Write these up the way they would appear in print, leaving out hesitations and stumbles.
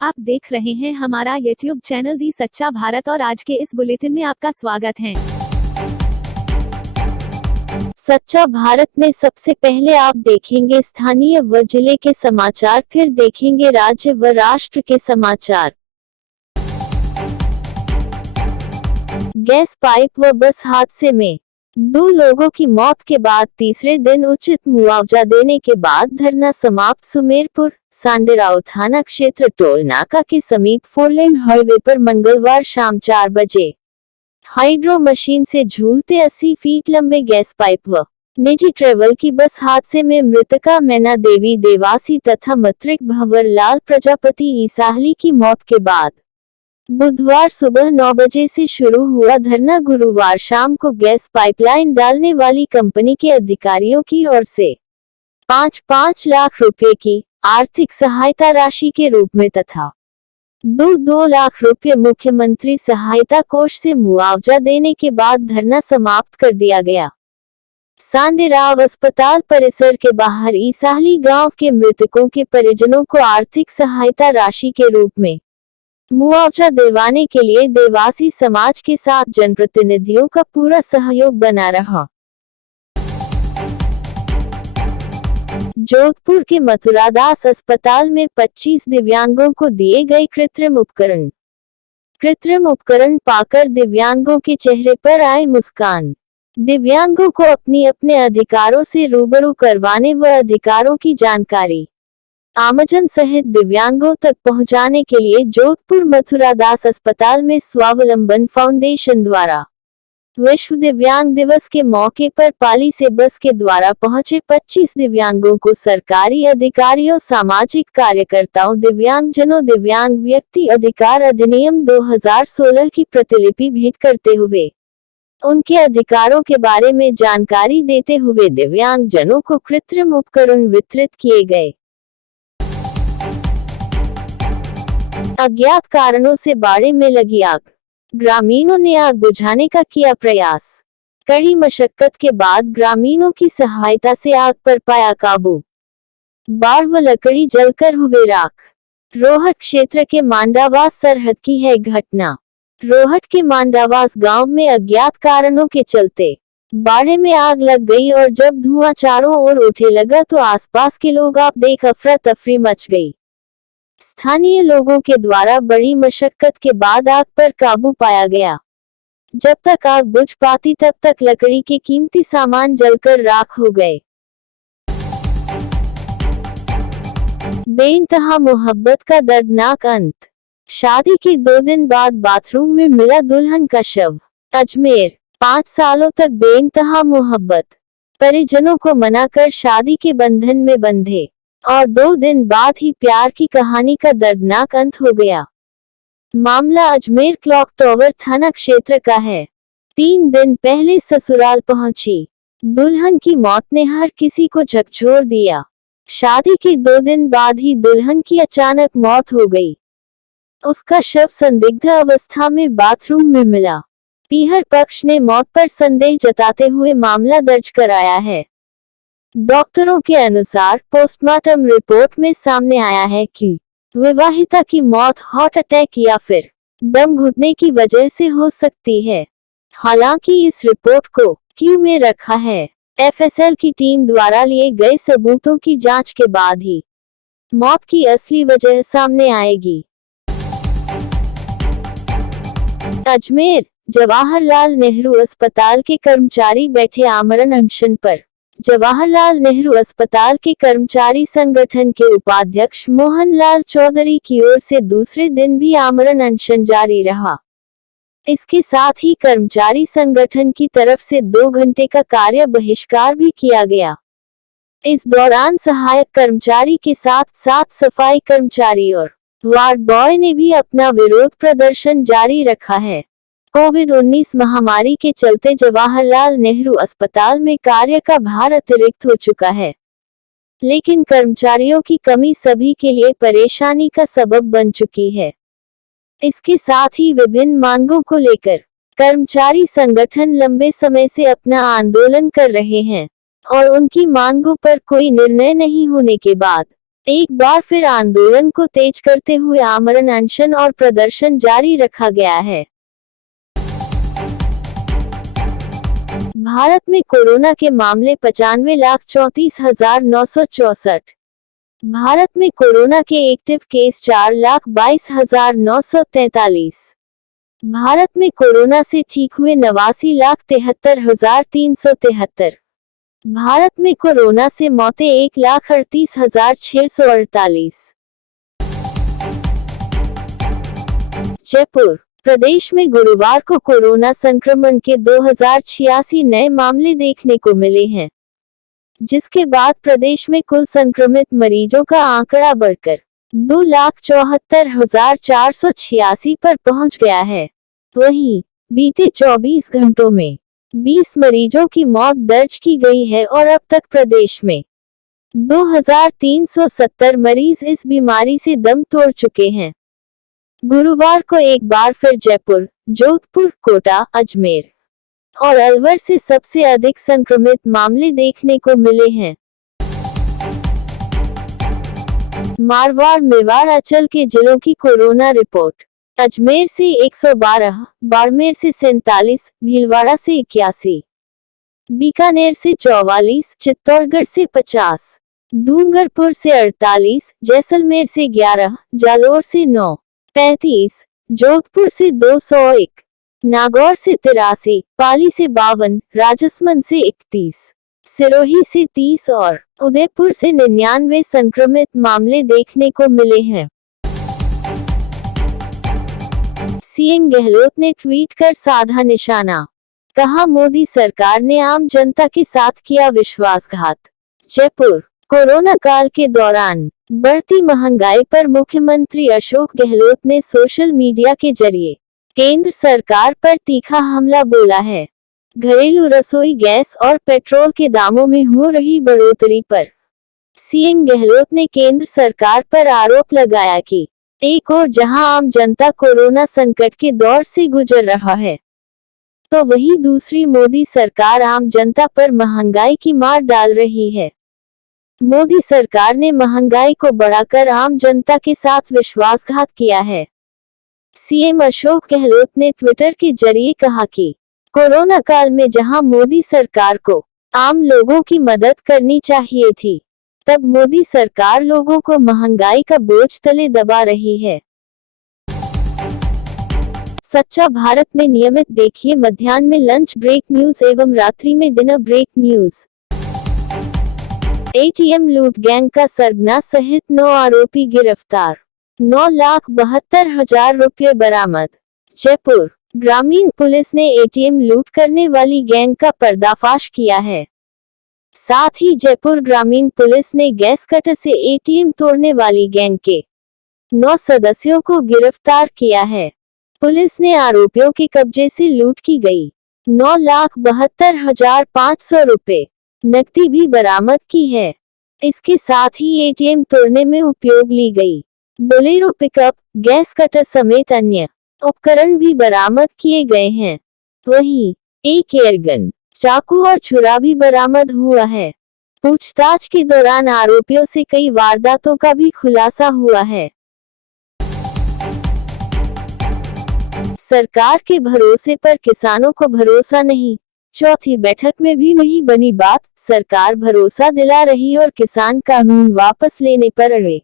आप देख रहे हैं हमारा YouTube चैनल दी सच्चा भारत और आज के इस बुलेटिन में आपका स्वागत है। सच्चा भारत में सबसे पहले आप देखेंगे स्थानीय व जिले के समाचार, फिर देखेंगे राज्य व राष्ट्र के समाचार। गैस पाइप व बस हादसे में 2 लोगों की मौत के बाद तीसरे दिन उचित मुआवजा देने के बाद धरना समाप्त। सुमेरपुर सांडेराव थाना क्षेत्र टोल नाका के समीप 4 लेन हाईवे पर मंगलवार शाम 4 बजे हाइड्रो मशीन से झूलते 80 फीट लंबे गैस पाइप व निजी ट्रेवल की बस हादसे में मृतका मैना देवी देवासी तथा मृतक भंवर लाल प्रजापति ईसाहली की मौत के बाद बुधवार सुबह 9 बजे से शुरू हुआ धरना गुरुवार शाम को गैस पाइपलाइन डालने वाली कंपनी के अधिकारियों की ओर से 5-5 लाख रुपए की आर्थिक सहायता राशि के रूप में तथा 2-2 लाख रुपए मुख्यमंत्री सहायता कोष से मुआवजा देने के बाद धरना समाप्त कर दिया गया। सांडेराव अस्पताल परिसर के बाहर ईसाहली गांव के मृतकों के परिजनों को आर्थिक सहायता राशि के रूप में मुआवजा दिलवाने के लिए देवासी समाज के साथ जनप्रतिनिधियों का पूरा सहयोग बना रहा। जोधपुर के मथुरादास अस्पताल में 25 दिव्यांगों को दिए गए कृत्रिम उपकरण। कृत्रिम उपकरण पाकर दिव्यांगों के चेहरे पर आई मुस्कान। दिव्यांगों को अपने अधिकारों से रूबरू करवाने व अधिकारों की जानकारी आमजन सहित दिव्यांगों तक पहुंचाने के लिए जोधपुर मथुरादास अस्पताल में स्वावलंबन फाउंडेशन द्वारा विश्व दिव्यांग दिवस के मौके पर पाली से बस के द्वारा पहुंचे 25 दिव्यांगों को सरकारी अधिकारियों, सामाजिक कार्यकर्ताओं, दिव्यांगजनों, दिव्यांग व्यक्ति अधिकार अधिनियम 2016 की प्रतिलिपि भेंट करते हुए उनके अधिकारों के बारे में जानकारी देते हुए दिव्यांगजनों को कृत्रिम उपकरण वितरित किए गए। अज्ञात कारणों से बाड़े में लगी आग, ग्रामीणों ने आग बुझाने का किया प्रयास। कड़ी मशक्कत के बाद ग्रामीणों की सहायता से आग पर पाया काबू। बाड़ व लकड़ी जलकर हुए राख। रोहट क्षेत्र के मांडावास सरहद की है घटना। रोहट के मांडावास गांव में अज्ञात कारणों के चलते बाड़े में आग लग गई और जब धुआं चारों ओर उठने लगा तो आसपास के लोग आप देख अफरा तफरी मच गई। स्थानीय लोगों के द्वारा बड़ी मशक्कत के बाद आग पर काबू पाया गया। जब तक आग बुझ पाती तब तक लकड़ी के कीमती सामान जलकर राख हो गए। बेइंतहा मोहब्बत का दर्दनाक अंत। शादी के 2 दिन बाद बाथरूम में मिला दुल्हन का शव। अजमेर 5 सालों तक बेइंतहा मोहब्बत, परिजनों को मनाकर शादी के बंधन में बंधे और 2 दिन बाद ही प्यार की कहानी का दर्दनाक अंत हो गया। मामला अजमेर क्लॉक टावर थाना क्षेत्र का है। 3 दिन पहले ससुराल पहुंची दुल्हन की मौत ने हर किसी को झकझोर दिया। शादी के 2 दिन बाद ही दुल्हन की अचानक मौत हो गई। उसका शव संदिग्ध अवस्था में बाथरूम में मिला। पीहर पक्ष ने मौत पर संदेह जताते हुए मामला दर्ज कराया है। डॉक्टरों के अनुसार पोस्टमार्टम रिपोर्ट में सामने आया है कि विवाहिता की मौत हार्ट अटैक या फिर दम घुटने की वजह से हो सकती है। हालांकि इस रिपोर्ट को क्यू में रखा है। एफएसएल की टीम द्वारा लिए गए सबूतों की जांच के बाद ही मौत की असली वजह सामने आएगी। अजमेर जवाहरलाल नेहरू अस्पताल के कर्मचारी बैठे आमरण अनशन पर। जवाहरलाल नेहरू अस्पताल के कर्मचारी संगठन के उपाध्यक्ष मोहनलाल चौधरी की ओर से दूसरे दिन भी आमरण अनशन जारी रहा। इसके साथ ही कर्मचारी संगठन की तरफ से 2 घंटे का कार्य बहिष्कार भी किया गया। इस दौरान सहायक कर्मचारी के साथ साथ सफाई कर्मचारी और वार्ड बॉय ने भी अपना विरोध प्रदर्शन जारी रखा है। कोविड-19 महामारी के चलते जवाहरलाल नेहरू अस्पताल में कार्य का भार अतिरिक्त हो चुका है, लेकिन कर्मचारियों की कमी सभी के लिए परेशानी का सबब बन चुकी है। इसके साथ ही विभिन्न मांगों को लेकर कर्मचारी संगठन लंबे समय से अपना आंदोलन कर रहे हैं और उनकी मांगों पर कोई निर्णय नहीं होने के बाद एक बार फिर आंदोलन को तेज करते हुए आमरण अनशन और प्रदर्शन जारी रखा गया है। भारत में कोरोना के मामले 95,34,964। भारत में कोरोना के एक्टिव केस 4,22,943। भारत में कोरोना से ठीक हुए 89,73,373। भारत में कोरोना से मौतें 1,38,648। जयपुर प्रदेश में गुरुवार को कोरोना संक्रमण के 2086 नए मामले देखने को मिले हैं, जिसके बाद प्रदेश में कुल संक्रमित मरीजों का आंकड़ा बढ़कर 2,74,486 पर पहुंच गया है। वहीं बीते 24 घंटों में 20 मरीजों की मौत दर्ज की गई है और अब तक प्रदेश में 2,370 मरीज इस बीमारी से दम तोड़ चुके हैं। गुरुवार को एक बार फिर जयपुर, जोधपुर, कोटा, अजमेर और अलवर से सबसे अधिक संक्रमित मामले देखने को मिले हैं। मारवाड़, मेवाड़, अंचल के जिलों की कोरोना रिपोर्ट। अजमेर से 112, बाड़मेर से 47, भीलवाड़ा से 81, बीकानेर से 44, चित्तौड़गढ़ से 50, डूंगरपुर से 48, जैसलमेर से 11, जालोर से 9, 35, जोधपुर से 201, नागौर से 83, पाली से 52, राजसमंद से 31, सिरोही से 30 और उदयपुर से 99 संक्रमित मामले देखने को मिले हैं। सीएम गहलोत ने ट्वीट कर साधा निशाना, कहा मोदी सरकार ने आम जनता के साथ किया विश्वासघात। जयपुर कोरोना काल के दौरान बढ़ती महंगाई पर मुख्यमंत्री अशोक गहलोत ने सोशल मीडिया के जरिए केंद्र सरकार पर तीखा हमला बोला है। घरेलू रसोई गैस और पेट्रोल के दामों में हो रही बढ़ोतरी पर सीएम गहलोत ने केंद्र सरकार पर आरोप लगाया कि एक और जहां आम जनता कोरोना संकट के दौर से गुजर रहा है, तो वहीं दूसरी मोदी सरकार आम जनता पर महंगाई की मार डाल रही है। मोदी सरकार ने महंगाई को बढ़ाकर आम जनता के साथ विश्वासघात किया है। सीएम अशोक गहलोत ने ट्विटर के जरिए कहा कि कोरोना काल में जहां मोदी सरकार को आम लोगों की मदद करनी चाहिए थी, तब मोदी सरकार लोगों को महंगाई का बोझ तले दबा रही है। सच्चा भारत में नियमित देखिए मध्याह्न में लंच ब्रेक न्यूज एवं रात्रि में डिनर ब्रेक न्यूज। एटीएम लूट गैंग का सरगना सहित 9 आरोपी गिरफ्तार, 9,72,000 रुपये बरामद। जयपुर ग्रामीण पुलिस ने एटीएम लूट करने वाली गैंग का पर्दाफाश किया है। साथ ही जयपुर ग्रामीण पुलिस ने गैस कटर से एटीएम तोड़ने वाली गैंग के 9 सदस्यों को गिरफ्तार किया है। पुलिस ने आरोपियों के कब्जे से लूट की गई 9,72,500 रुपये नकदी भी बरामद की है। इसके साथ ही एटीएम तोड़ने में उपयोग ली गई बोलेरो पिकअप, गैस कटर समेत अन्य उपकरण भी बरामद किए गए हैं। वहीं एक एयरगन, चाकू और छुरा भी बरामद हुआ है। पूछताछ के दौरान आरोपियों से कई वारदातों का भी खुलासा हुआ है। सरकार के भरोसे पर किसानों को भरोसा नहीं, चौथी बैठक में भी वही बनी बात। सरकार भरोसा दिला रही और किसान कानून वापस लेने पर अड़े।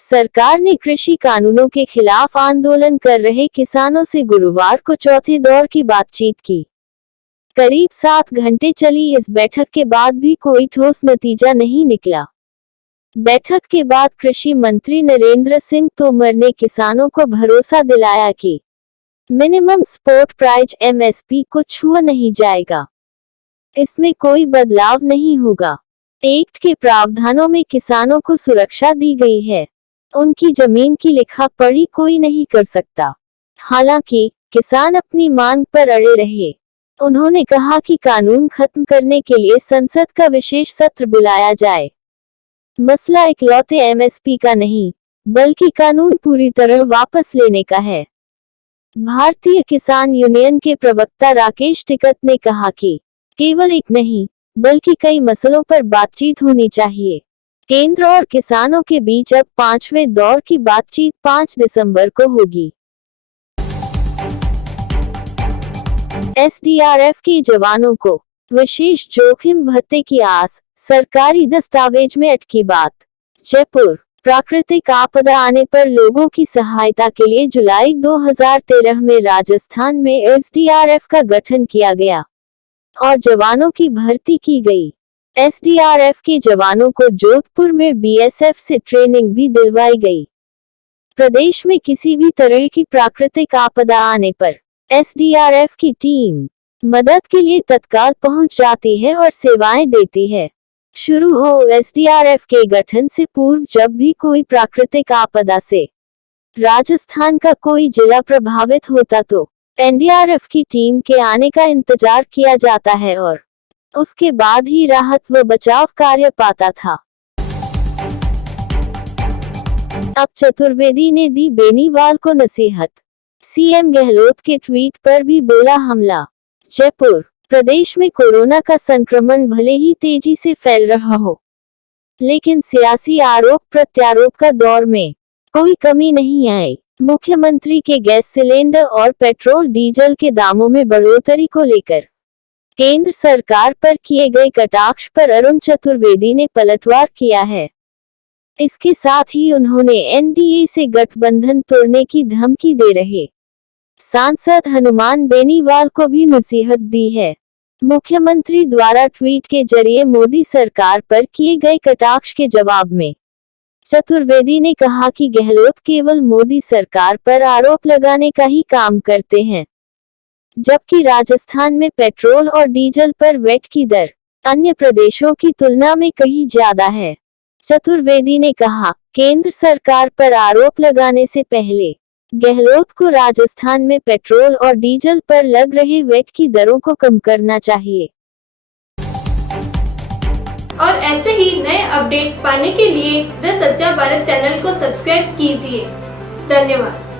सरकार ने कृषि कानूनों के खिलाफ आंदोलन कर रहे किसानों से गुरुवार को चौथे दौर की बातचीत की। करीब 7 घंटे चली इस बैठक के बाद भी कोई ठोस नतीजा नहीं निकला। बैठक के बाद कृषि मंत्री नरेंद्र सिंह तोमर ने किसानों को भरोसा दिलाया कि मिनिमम सपोर्ट प्राइस एमएसपी को छुआ नहीं जाएगा, इसमें कोई बदलाव नहीं होगा। एक्ट के प्रावधानों में किसानों को सुरक्षा दी गई है, उनकी जमीन की लिखा पढ़ी कोई नहीं कर सकता। हालांकि किसान अपनी मांग पर अड़े रहे। उन्होंने कहा कि कानून खत्म करने के लिए संसद का विशेष सत्र बुलाया जाए। मसला इकलौते एमएसपी का नहीं, बल्कि कानून पूरी तरह वापस लेने का है। भारतीय किसान यूनियन के प्रवक्ता राकेश टिकैत ने कहा कि केवल एक नहीं, बल्कि कई मसलों पर बातचीत होनी चाहिए। केंद्र और किसानों के बीच अब 5वें दौर की बातचीत 5 दिसंबर को होगी। एसडीआरएफ के जवानों को विशेष जोखिम भत्ते की आस, सरकारी दस्तावेज में अटकी बात। जयपुर, प्राकृतिक आपदा आने पर लोगों की सहायता के लिए जुलाई 2013 में राजस्थान में एसडीआरएफ का गठन किया गया और जवानों की भर्ती की गई। एसडीआरएफ के जवानों को जोधपुर में बीएसएफ से ट्रेनिंग भी दिलवाई गई। प्रदेश में किसी भी तरह की प्राकृतिक आपदा आने पर एसडीआरएफ की टीम मदद के लिए तत्काल पहुंच जाती है और सेवाएं देती है। शुरू हो एसडीआरएफ के गठन से पूर्व जब भी कोई प्राकृतिक आपदा से राजस्थान का कोई जिला प्रभावित होता तो एनडीआरएफ की टीम के आने का इंतजार किया जाता है और उसके बाद ही राहत व बचाव कार्य पाता था। अब चतुर्वेदी ने दी बेनीवाल को नसीहत, सीएम गहलोत के ट्वीट पर भी बोला हमला। जयपुर, प्रदेश में कोरोना का संक्रमण भले ही तेजी से फैल रहा हो, लेकिन सियासी आरोप प्रत्यारोप का दौर में कोई कमी नहीं आई। मुख्यमंत्री के गैस सिलेंडर और पेट्रोल डीजल के दामों में बढ़ोतरी को लेकर केंद्र सरकार पर किए गए कटाक्ष पर अरुण चतुर्वेदी ने पलटवार किया है। इसके साथ ही उन्होंने एनडीए से गठबंधन तोड़ने की धमकी दे रहे सांसद हनुमान बेनीवाल को भी नसीहत दी है। मुख्यमंत्री द्वारा ट्वीट के जरिए मोदी सरकार पर किए गए कटाक्ष के जवाब में चतुर्वेदी ने कहा कि गहलोत केवल मोदी सरकार पर आरोप लगाने का ही काम करते हैं, जबकि राजस्थान में पेट्रोल और डीजल पर वैट की दर अन्य प्रदेशों की तुलना में कहीं ज्यादा है। चतुर्वेदी ने कहा, केंद्र सरकार पर आरोप लगाने से पहले गहलोत को राजस्थान में पेट्रोल और डीजल पर लग रहे वैट की दरों को कम करना चाहिए। और ऐसे ही नए अपडेट पाने के लिए द सच्चा भारत चैनल को सब्सक्राइब कीजिए। धन्यवाद।